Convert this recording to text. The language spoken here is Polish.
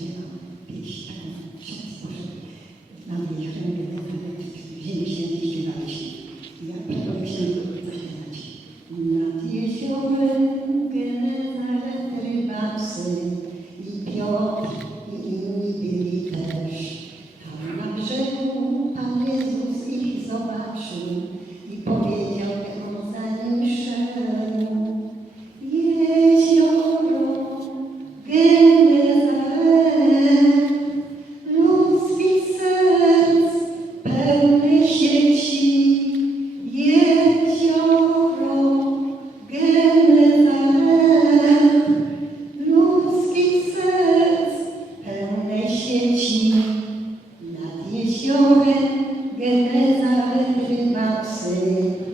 jego pieśń taką wszak sposób. Mamy ich rękę, nawet wzięli się i śpiewaliśmy. Ja prawie się pośpiewać. Nad jeziorem Genezaret rybasy i Piotr i inni byli też. A na brzegu Pan Jezus ich zobaczył. Ścioły, geneza, wyrwy, babsy.